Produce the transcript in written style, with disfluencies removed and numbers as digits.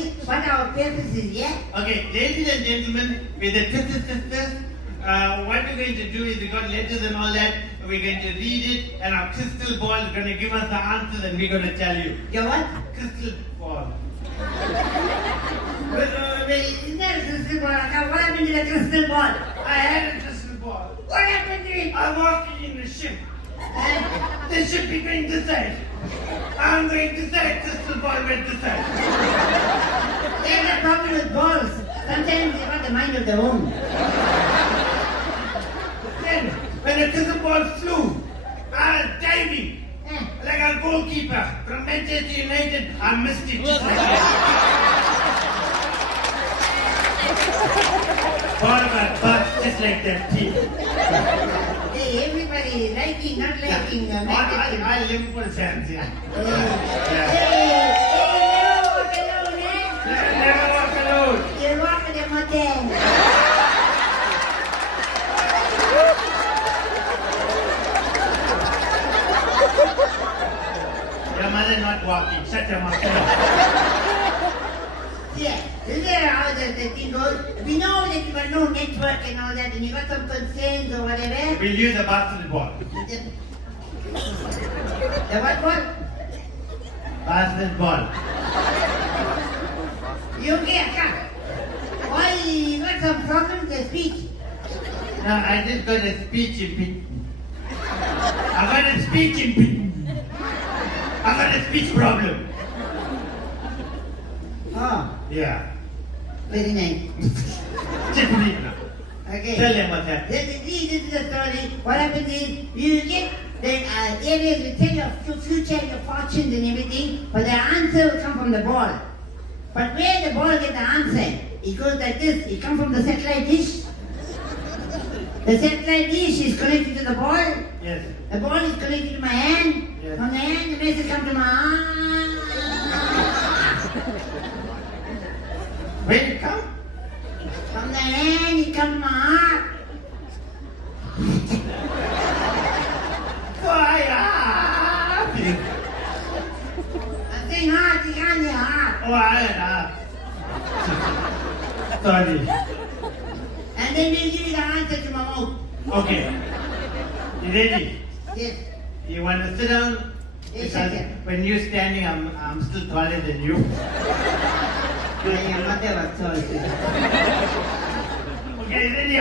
everybody what our purpose is, yeah? Okay, ladies and gentlemen, with the sisters, what we're going to do is we got letters and all that. We're going to read it, and our crystal ball is going to give us the answers, and we're going to tell you. Your what? Crystal ball. Isn't that a crystal ball? What happened to the crystal ball? I had a crystal ball. What happened to it? I'm walking in the ship. The ship is going this side. I'm going this side. Crystal ball went this side. They have a problem with balls. Sometimes they got the mind of their own. Then, when the crystal ball flew, I was diving like a goalkeeper from Manchester United. I missed it. Just like ball my butt just like that team. Hey, everybody liking, not liking. I live for fans, yeah. Never walk alone, eh? Never walk alone. You walk with a motel. Your mother not walking. Shut your mouth. Yeah, isn't that how the thing goes? We know that you got no network and all that, and you got some concerns or whatever. We'll use a basketball. The what ball? Basketball. You okay, Akka? Why you got some problems with speech? No, I just got a speech impediment. I got a speech impediment. I got a speech problem. Oh, Yeah. very nice. Just read now. Okay. Tell them what's happening. This is the story. What happens is you get the areas will tell your future, your fortunes and everything, but the answer will come from the ball. But where the ball gets the answer, it goes like this. It comes from the satellite dish. The satellite dish is connected to the ball. Yes. The ball is connected to my hand. Yes. From the hand, the message comes to my arm. Where it come? From the hand, it comes to my heart. I'm saying heart, it's on your heart. Oh, I Sorry. And then we'll give you the answer to my mouth. Okay. You ready? Yes. You want to sit down? Yes, Because I can. when you're standing, I'm still taller than you. Your mother was told you. Okay, ready?